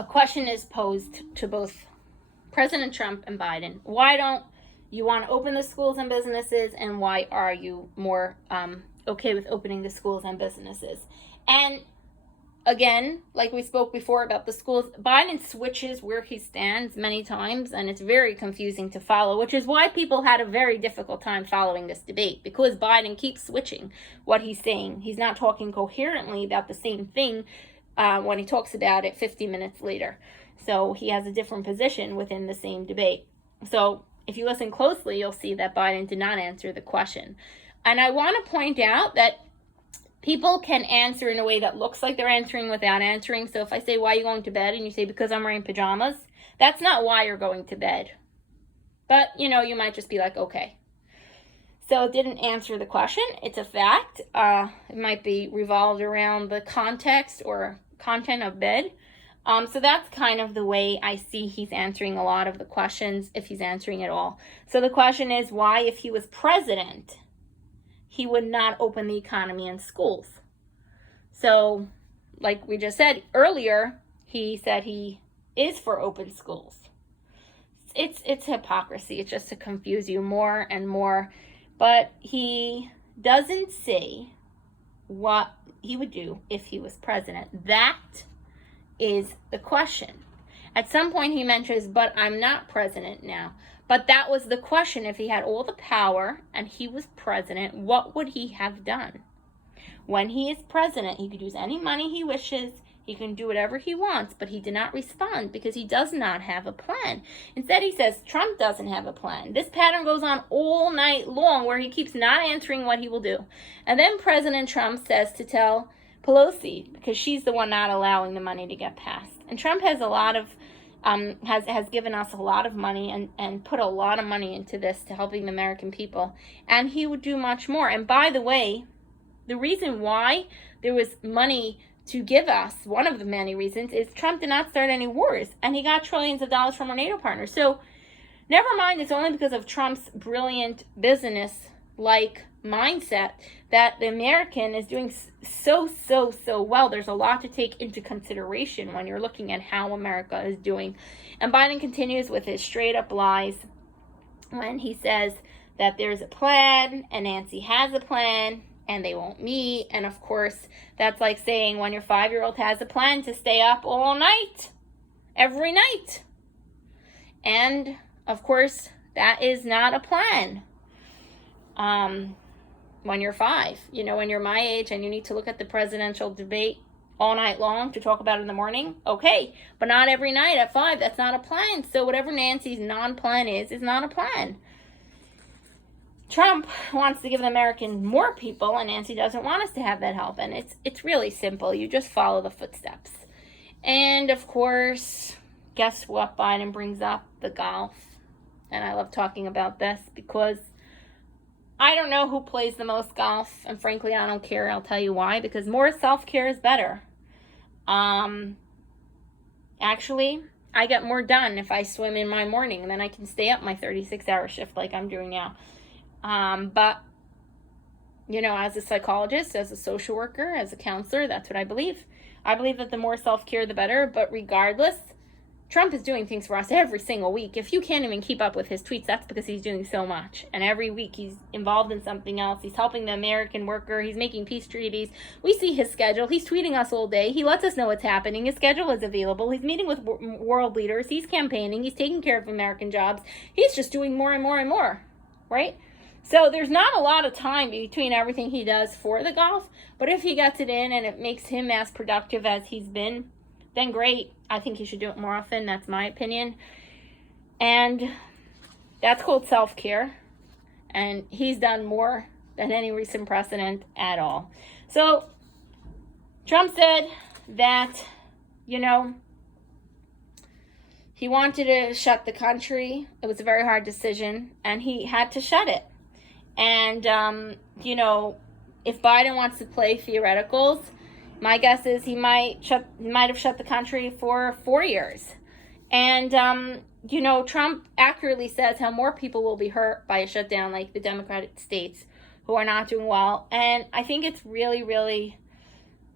a question is posed to both President Trump and Biden. Why don't you want to open the schools and businesses, and why are you more okay with opening the schools and businesses? And again, like we spoke before about the schools, Biden switches where he stands many times, and it's very confusing to follow, which is why people had a very difficult time following this debate, because Biden keeps switching what he's saying. He's not talking coherently about the same thing when he talks about it 50 minutes later. So he has a different position within the same debate. So if you listen closely, you'll see that Biden did not answer the question. And I want to point out that people can answer in a way that looks like they're answering without answering. So if I say, why are you going to bed? And you say, because I'm wearing pajamas. That's not why you're going to bed. But, you might just be like, okay. So it didn't answer the question. It's a fact. It might be revolved around the context or content of bed. So that's kind of the way I see he's answering a lot of the questions, if he's answering at all. So the question is, why, if he was president, he would not open the economy and schools? So, like we just said earlier, he said he is for open schools. It's hypocrisy. It's just to confuse you more and more. But he doesn't say what he would do if he was president. That is the question. At some point he mentions, but I'm not president now. But that was the question. If he had all the power and he was president, what would he have done? When he is president, he could use any money he wishes. He can do whatever he wants, but he did not respond because he does not have a plan. Instead, he says Trump doesn't have a plan. This pattern goes on all night long where he keeps not answering what he will do. And then President Trump says to tell Pelosi, because she's the one not allowing the money to get passed. And Trump has a lot of has given us a lot of money and put a lot of money into this to helping the American people. And he would do much more. And by the way, the reason why there was money to give us, one of the many reasons, is Trump did not start any wars. And he got trillions of dollars from our NATO partners. So never mind, it's only because of Trump's brilliant business-like mindset that the American is doing so well. There's a lot to take into consideration when you're looking at how America is doing. And Biden continues with his straight up lies when he says that there's a plan and Nancy has a plan and they won't meet. And of course, that's like saying when your 5-year-old has a plan to stay up all night, every night. And of course, that is not a plan. When you're 5, when you're my age and you need to look at the presidential debate all night long to talk about it in the morning, okay, but not every night at 5. That's not a plan. So whatever Nancy's non-plan is not a plan. Trump wants to give the American more people, and Nancy doesn't want us to have that help. And it's really simple. You just follow the footsteps. And of course, guess what Biden brings up? The golf. And I love talking about this because I don't know who plays the most golf, and frankly, I don't care. I'll tell you why, because more self-care is better. Actually, I get more done if I swim in my morning, and then I can stay up my 36-hour shift like I'm doing now. But, as a psychologist, as a social worker, as a counselor, that's what I believe. I believe that the more self-care, the better, but regardless, Trump is doing things for us every single week. If you can't even keep up with his tweets, that's because he's doing so much. And every week he's involved in something else. He's helping the American worker. He's making peace treaties. We see his schedule. He's tweeting us all day. He lets us know what's happening. His schedule is available. He's meeting with world leaders. He's campaigning. He's taking care of American jobs. He's just doing more and more and more, right? So there's not a lot of time between everything he does for the golf. But if he gets it in and it makes him as productive as he's been, then great. I think he should do it more often. That's my opinion. And that's called self-care. And he's done more than any recent president at all. So Trump said that, he wanted to shut the country. It was a very hard decision, and he had to shut it. And, if Biden wants to play theoreticals, my guess is he might have shut the country for 4 years. And, Trump accurately says how more people will be hurt by a shutdown, like the Democratic states who are not doing well. And I think it's really, really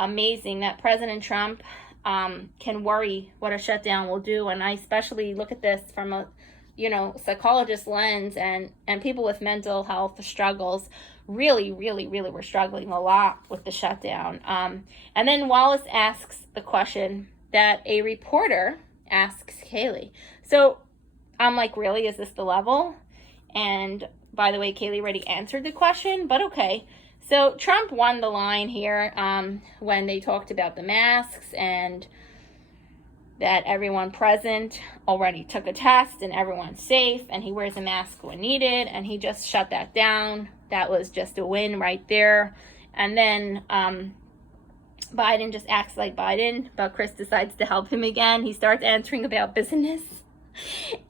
amazing that President Trump can worry what a shutdown will do. And I especially look at this from a psychologist lens, and people with mental health struggles really were struggling a lot with the shutdown. And then Wallace asks the question that a reporter asks Kaylee. So I'm like, really, is this the level? And by the way, Kaylee already answered the question, but okay. So Trump won the line here when they talked about the masks and that everyone present already took a test and everyone's safe and he wears a mask when needed, and he just shut that down. That was just a win right there. And then Biden just acts like Biden, but Chris decides to help him again. He starts answering about business.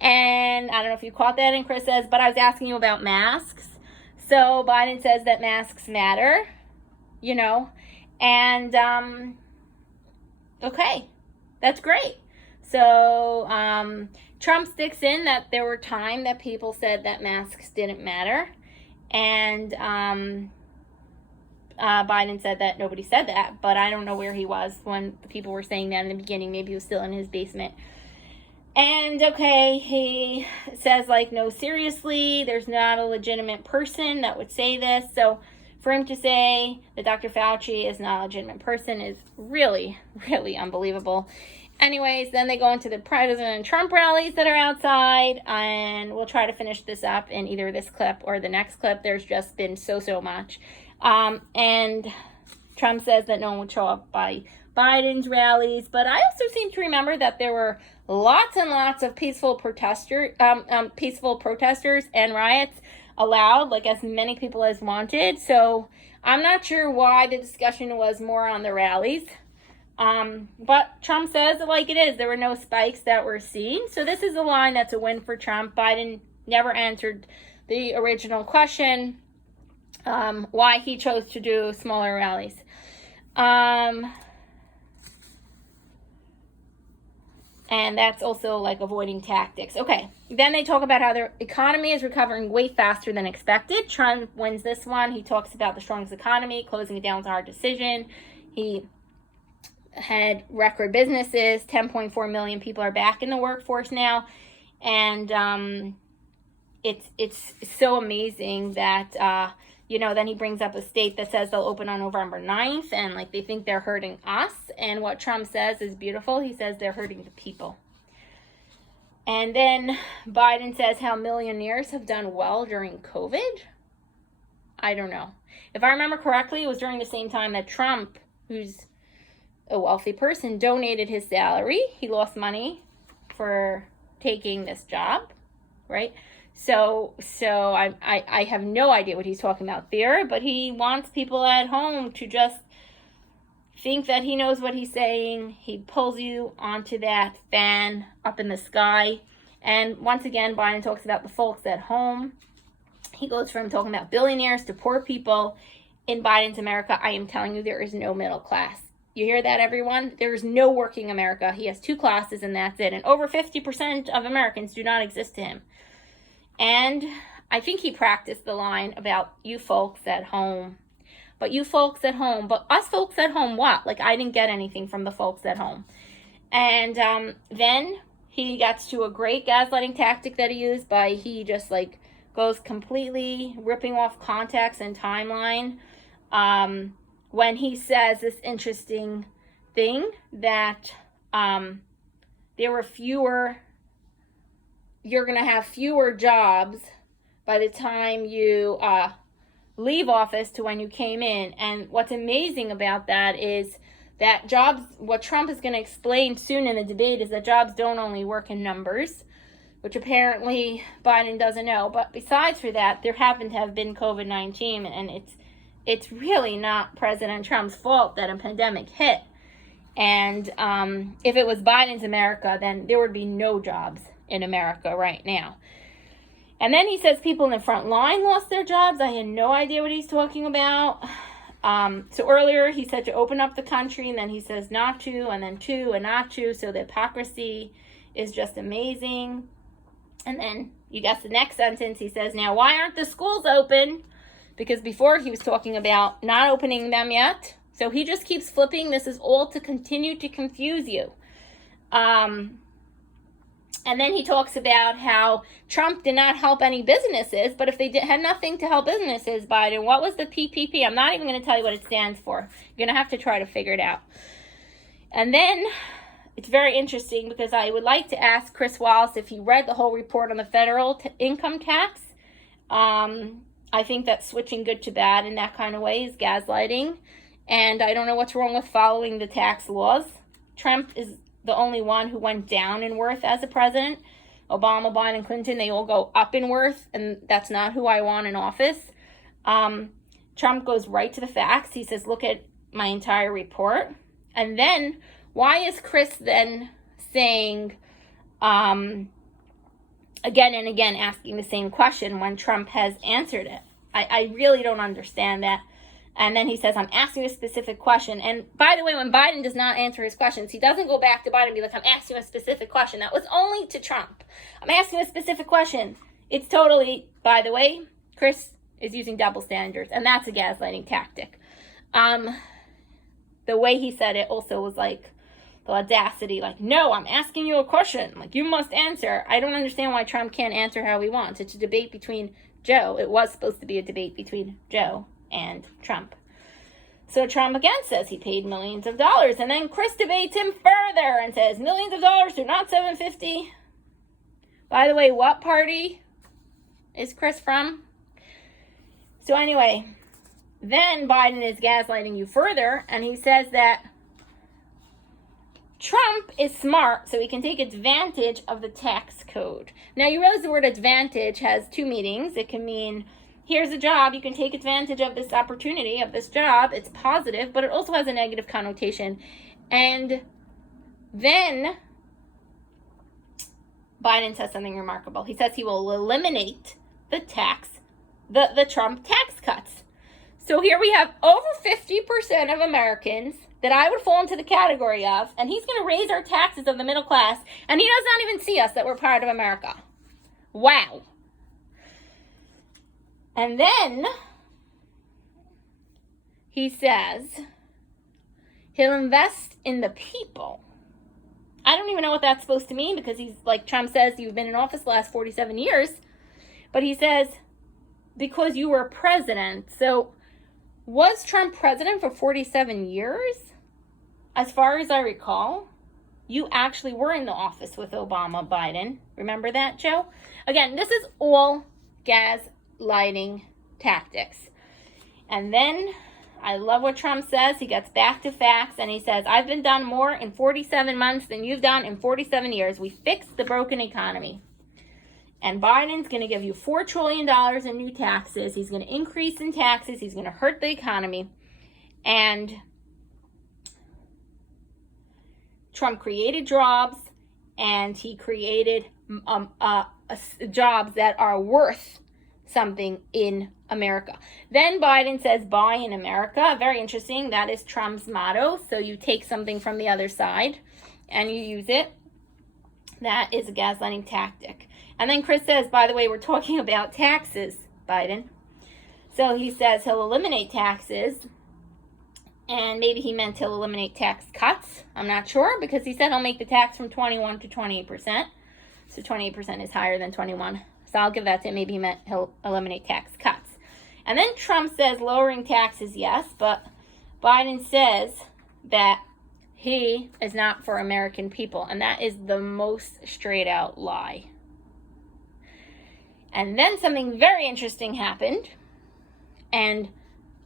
And I don't know if you caught that, and Chris says, but I was asking you about masks. So Biden says that masks matter, and okay, that's great. So Trump sticks in that there were times that people said that masks didn't matter, and Biden said that nobody said that, but I don't know where he was when the people were saying that in the beginning. Maybe he was still in his basement. And okay, he says no, seriously, there's not a legitimate person that would say this. So for him to say that Dr. Fauci is not a legitimate person is really unbelievable. Anyways, then they go into the President Trump rallies that are outside, and we'll try to finish this up in either this clip or the next clip. There's just been so much. And Trump says that no one would show up by Biden's rallies, but I also seem to remember that there were lots and lots of peaceful protesters and riots allowed, as many people as wanted. So I'm not sure why the discussion was more on the rallies. But Trump says it like it is. There were no spikes that were seen. So this is a line that's a win for Trump. Biden never answered the original question, why he chose to do smaller rallies. And that's also avoiding tactics. Okay, then they talk about how their economy is recovering way faster than expected. Trump wins this one. He talks about the strongest economy. Closing it down was a hard decision. He had record businesses. 10.4 million people are back in the workforce now. And it's so amazing that, then he brings up a state that says they'll open on November 9th, and they think they're hurting us. And what Trump says is beautiful. He says they're hurting the people. And then Biden says how millionaires have done well during COVID. I don't know. If I remember correctly, it was during the same time that Trump, who's a wealthy person, donated his salary. He lost money for taking this job, right? So I have no idea what he's talking about there, but he wants people at home to just think that he knows what he's saying. He pulls you onto that fan up in the sky. And once again, Biden talks about the folks at home. He goes from talking about billionaires to poor people. In Biden's America, I am telling you, there is no middle class. You hear that, everyone? There's no working America. He has 2 classes and that's it. And over 50% of Americans do not exist to him. And I think he practiced the line about you folks at home. But you folks at home. But us folks at home, what? I didn't get anything from the folks at home. And then he gets to a great gaslighting tactic that he used by he just goes completely ripping off context and timeline. When he says this interesting thing that there were you're going to have fewer jobs by the time you leave office to when you came in. And what's amazing about that is that jobs, what Trump is going to explain soon in the debate, is that jobs don't only work in numbers, which apparently Biden doesn't know. But besides for that, there happened to have been COVID-19, and it's really not President Trump's fault that a pandemic hit. And if it was Biden's America, then there would be no jobs in America right now. And then he says people in the front line lost their jobs. I had no idea what he's talking about. So earlier he said to open up the country, and then he says not to, and then to, and not to. So the hypocrisy is just amazing. And then you guess the next sentence, he says, now why aren't the schools open? Because before he was talking about not opening them yet, So he just keeps flipping. This is all to continue to confuse you. And then he talks about how Trump did not help any businesses, but if they had nothing to help businesses, Biden, what was the PPP? I'm not even going to tell you what it stands for. You're going to have to try to figure it out. And then it's very interesting because I would like to ask Chris Wallace if he read the whole report on the federal income tax. I think that switching good to bad in that kind of way is gaslighting. And I don't know what's wrong with following the tax laws. Trump is the only one who went down in worth as a president. Obama, Biden, Clinton, they all go up in worth, and that's not who I want in office. Trump goes right to the facts. He says, look at my entire report. And then, why is Chris then saying, again and again, asking the same question when Trump has answered it? I really don't understand that. And then he says, I'm asking a specific question. And by the way, when Biden does not answer his questions, he doesn't go back to Biden and be like, I'm asking a specific question. That was only to Trump. I'm asking a specific question. It's totally, by the way, Chris is using double standards. And that's a gaslighting tactic. The way he said it also was like the audacity, like, no, I'm asking you a question. Like, you must answer. I don't understand why Trump can't answer how he wants. It's a debate between Joe. It was supposed to be a debate between Joe and Trump. So Trump again says he paid millions of dollars, and then Chris debates him further and says millions of dollars do not $750. By the way, what party is Chris from? So anyway, then Biden is gaslighting you further, and he says that Trump is smart, so he can take advantage of the tax code. Now, you realize the word advantage has two meanings. It can mean, here's a job, you can take advantage of this opportunity, of this job. It's positive, but it also has a negative connotation. And then Biden says something remarkable. He says he will eliminate the Trump tax cuts. So here we have over 50% of Americans that I would fall into the category of, and he's going to raise our taxes of the middle class, and he does not even see us that we're part of America. Wow. And then he says he'll invest in the people. I don't even know what that's supposed to mean, because he's like, Trump says you've been in office the last 47 years. But he says, because you were president. So was Trump president for 47 years? As far as I recall, you actually were in the office with Obama, Biden. Remember that, Joe? Again, this is all gaslighting tactics. And then I love what Trump says. He gets back to facts, and he says, I've been done more in 47 months than you've done in 47 years. We fixed the broken economy. And Biden's going to give you $4 trillion in new taxes. He's going to increase in taxes. He's going to hurt the economy. And Trump created jobs, and he created jobs that are worth something in America. Then Biden says, buy in America. Very interesting. That is Trump's motto. So you take something from the other side and you use it. That is a gaslighting tactic. And then Chris says, by the way, we're talking about taxes, Biden. So he says he'll eliminate taxes. And maybe he meant he'll eliminate tax cuts. I'm not sure, because he said he'll make the tax from 21 to 28%. So 28% is higher than 21. So I'll give that to him. Maybe he meant he'll eliminate tax cuts. And then Trump says lowering taxes, yes, but Biden says that he is not for American people. And that is the most straight out lie. And then something very interesting happened. And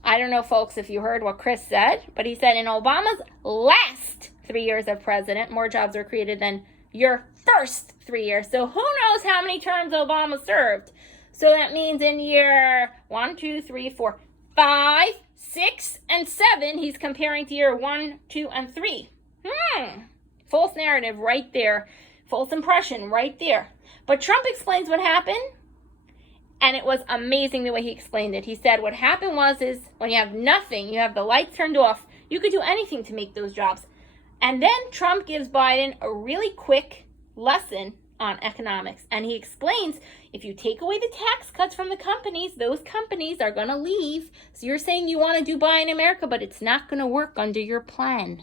I don't know, folks, if you heard what Chris said, but he said in Obama's last 3 years of president, more jobs were created than your first 3 years. So who knows how many terms Obama served? So that means in year 1, 2, 3, 4, 5, 6, and 7, he's comparing to year 1, 2, and 3. False narrative right there. False impression right there. But Trump explains what happened. And it was amazing the way he explained it. He said what happened is when you have nothing, you have the lights turned off, you could do anything to make those jobs. And then Trump gives Biden a really quick lesson on economics. And he explains, if you take away the tax cuts from the companies, those companies are going to leave. So you're saying you want to do Buy in America, but it's not going to work under your plan.